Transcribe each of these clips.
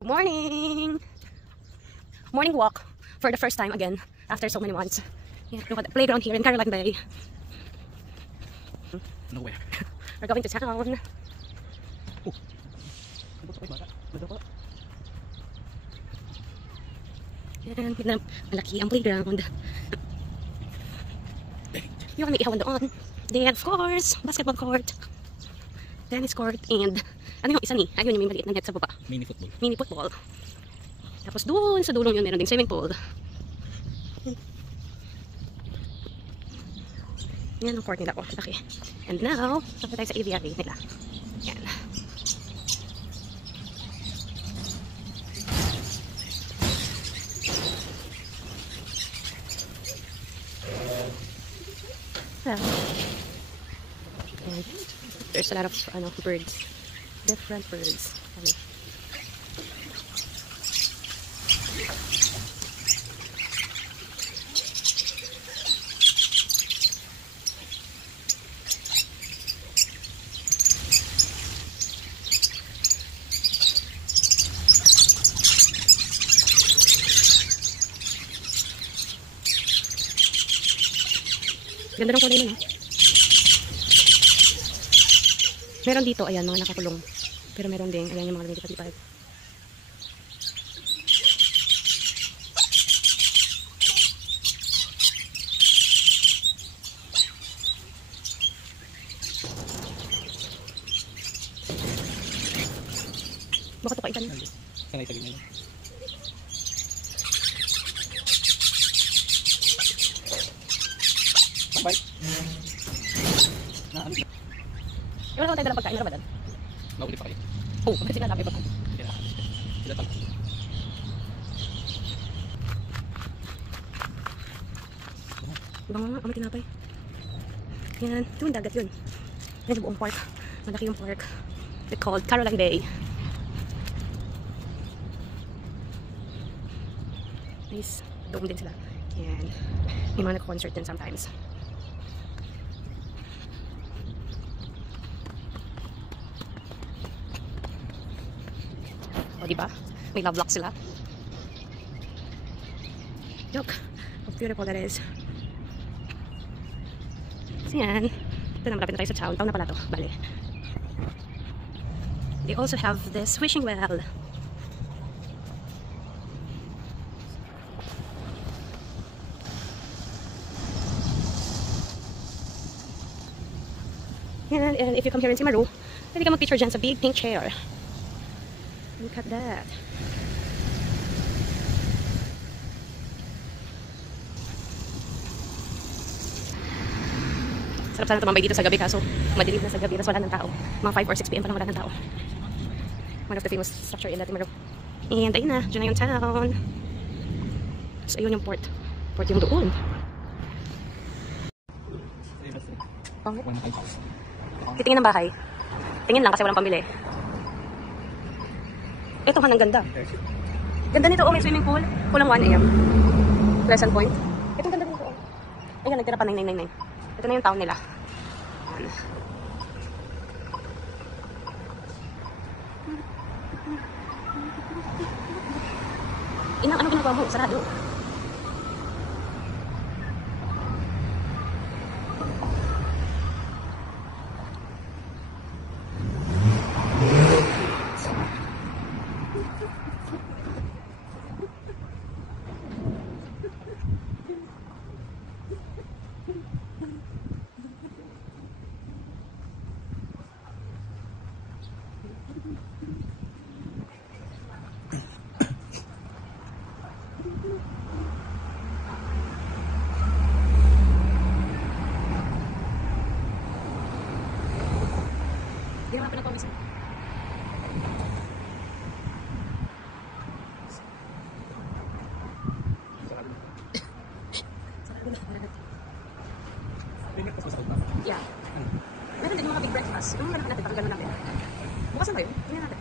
Morning! Morning walk for the first time again after so many months. Yeah, look at the playground here in Caroline Bay. Nowhere. We're going to town. Oh. And malaki ang playground. Yung kami ihawan doon. Then of course, basketball court, tennis court, and ano yung isa ni? Ayun yung may maliit na net sa baba. Mini football. Mini football. Tapos doon sa dulong yun meron ding swimming pool. Yan ang court nila. Oh, laki. And now, tapos tayo sa aviary nila. Yan. Well, and there's a lot of birds. Different birds. Ganda ng kulay nun, Meron dito, ayan, mga nakakulong. Pero meron din, ayan yung mga lumilipad-lipad. Baka ito kaitan yun. Sanay sa ganyan. Bye. Wala akong tayo dalang pagkain na Ramadan. Mauli pa kayo. Oo, kasi sinasabi ko. Sila pala. Ibang mga may tinapay. Yan, ito yung dagat yun. Yan sa buong park. Malaki yung park. It's called Caroline Bay. Nice. Dome din sila. Yan. May mga nag-concert din sometimes. O, diba? May love lock sila. Look, how beautiful that is. So, yan. Ito na, malapit na tayo sa town. Town na pala to. Bale. They also have this wishing well. And if you come here in Timaru, pwede ka mag-picture dyan sa big pink chair. Look at that. Sarap sana tumambay dito sa gabi kaso madilim na sa gabi, tapos wala ng tao. Mga 5 or 6 PM pa lang wala ng tao. One of the famous structure in Timaru. And ayun na, dyan na yung town. So ayun yung port. Port yung doon. Pangit. Titingin ng bahay. Tingin lang kasi walang pambili. Ito ang ganda. Ganda nito. Oh, may swimming pool. Kulang 1 AM. Pleasant Point. Ito ang ganda nito. Ayan, nagtira pa 9999. Ito na yung town nila. Ano ginagawa mo? Sarado. Hindi naman pinagpawisan. Yeah. Meron din mga big breakfast. Yung mga natin, pakagano natin. Bukas na ba yun? Tingnan natin.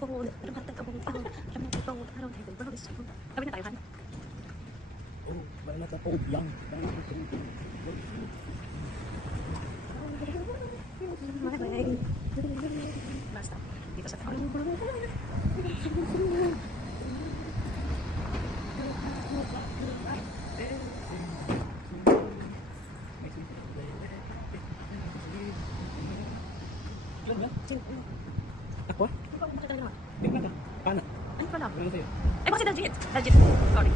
Sabi na tayo, Han. Oh, banana po. Yang. Basta, dito sa taon. Ilan ba? Ako? Tingnan ka. Paano? Ano pala? Ano sa'yo? Eh, baka si Daljit. Daljit. Sorry.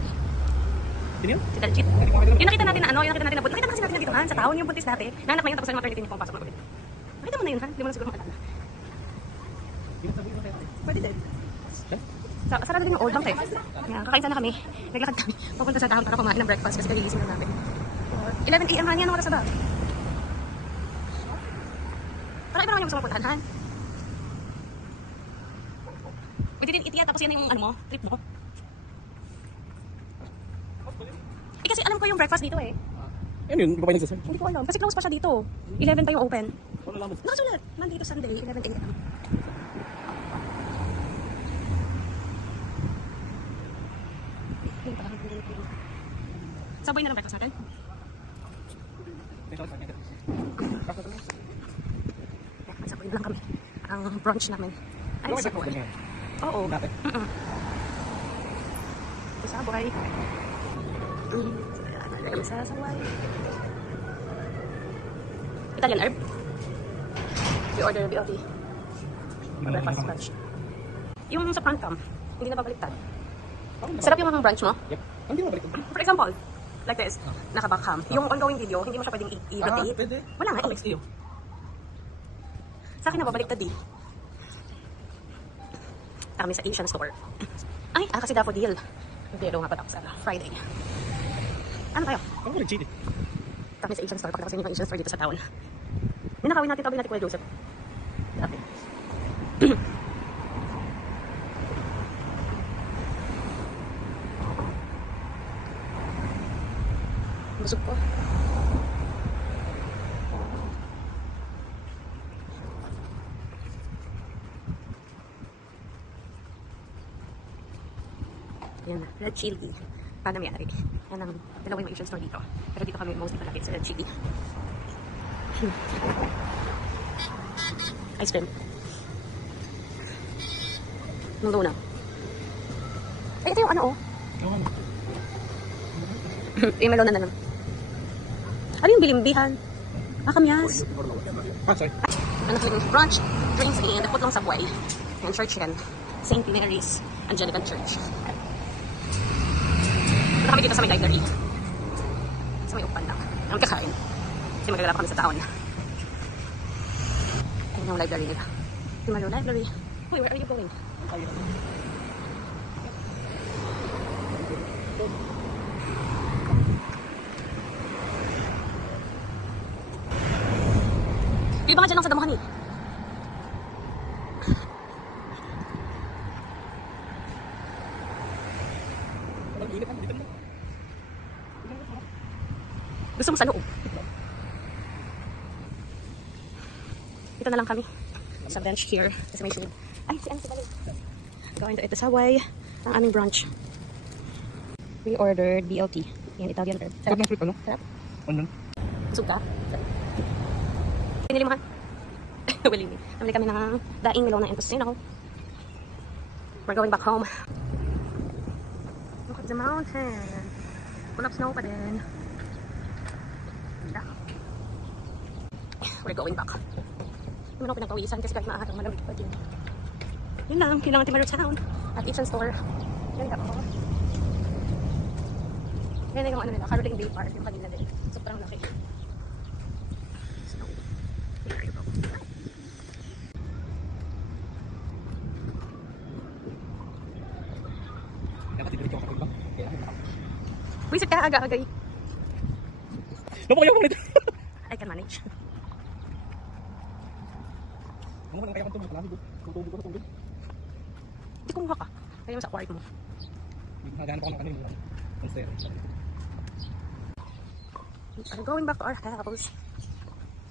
Sino yun? Si Daljit. Hindi ko makita. Yung nakita natin na ano, yung nakita natin na buntis. Nakita na kasi natin na dito, Han, sa taon yung buntis dati. Nanak na yun, tapos sa maternity niya pumapasok na ulit. Nakita mo na yun, Han? Hindi mo na siguro makatala. Sabi mo kayo. Pwede din. Sarado din yung old bank eh. Yan, kakain sana kami. Naglakad kami. Papunta sa town para kumain ng breakfast kasi kagigising na namin. 11 AM, Han, yan ang oras na ba? Para iba naman yung gusto mo puntahan, Han. Pwede din itiya, tapos yan yung ano mo, trip mo. Eh kasi alam ko yung breakfast dito eh. Ano yun? Iba pa yung nagsasal? Hindi ko alam. Kasi close pa siya dito. 11 pa yung open. Wala lamang. Nakasulat. Monday to Sunday, 11 AM. Sabay na lang breakfast natin. Sabay na lang kami. Ang brunch namin. Ay, sabay. Oo. Dati. Sabay. Sa sabay. Italian herb. We order BLT. Breakfast brunch. Yung sa front cam, hindi na babaliktad. Sarap yung brunch mo. Yep. Hindi mo balik. For example, like this, naka-back cam. Yung ongoing video, hindi mo siya pwedeng i-rotate. Pwede. Wala nga eh. Sa akin nababaliktad eh. Kami sa Asian store. Ay, kasi daffodil. Pero nga patak sa Friday. Ano tayo? Ako rin chili. Kami sa Asian store. Pagkatapos yung Asian store dito sa town. Ninakawin natin, tabi natin Kuya Joseph. Dati. Busog ko. Yan na, red chili. Panamyari. Yan ang dalawang Asian store dito. Pero dito kami mostly palagi sa red chili. Ice cream. Nung luna. Ay, ito yung ano oh. Yung melon na lang. Ano yung bilimbihan? Makamyas. Sorry. Ano yung brunch, drinks, and putlong Subway. And church yan. St. Mary's Anglican Church. Punta kami dito sa may library. Sa may upan lang. Ang kakain. Kasi magagala pa kami sa taon. Ayun yung library nila. Timalo Library. Uy, where are you going? Di ba nga dyan lang sa damuhan eh? Gusto mo sa loob? Ito na lang kami. Sa bench here. Kasi may shade. Ay, si Bali. Going to ito sa Hawaii. Ang aming brunch. We ordered BLT. Yan, Italian herb. Sarap ng fruit, ano? Sarap. Ano? Busog ka? Pinili mo ha? Willing me. Namili kami ng daing melona and tocino. We're going back home. Look at the mountain. Full of snow pa din. We're going back. Hindi mo na ako pinagpawisan kasi kahit maaarang malamig pa din. Yun lang, yun lang ang Timalo Town. At Asian Store. Yan ako. Yan yung ano nila, Caroline Bay Park, yung kanila din. Sobrang laki. So, here you go. Dapat dito ako kapag kaya Wisit ka aga-agay. Napakuya ko nito. I can manage. Ano mo lang kaya kanto mo? Tubig ko na tubig. Hindi kumuha ka. Kaya mo sa aquarium mo. Naghanap ako ng ano yung monster. We are going back to our house.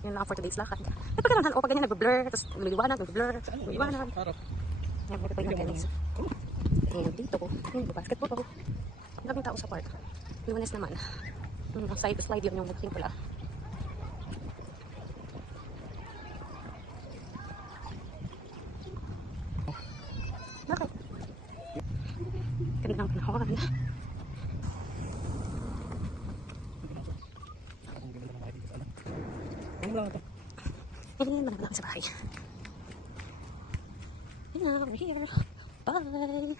Yun lang for today's lakad. At pagkakaroon, o pag ganyan nag-blur, tapos lumiwanag, nag-blur, lumiwanag. Harap. Ayan, may pwede ng tennis. And dito, basketball. Ang daming tao sa park. Lunes naman. Slide yun yung naging pula. Bakit? Gandang panahon. Ano lang ito? Malapit na sa bahay. We're here. Bye!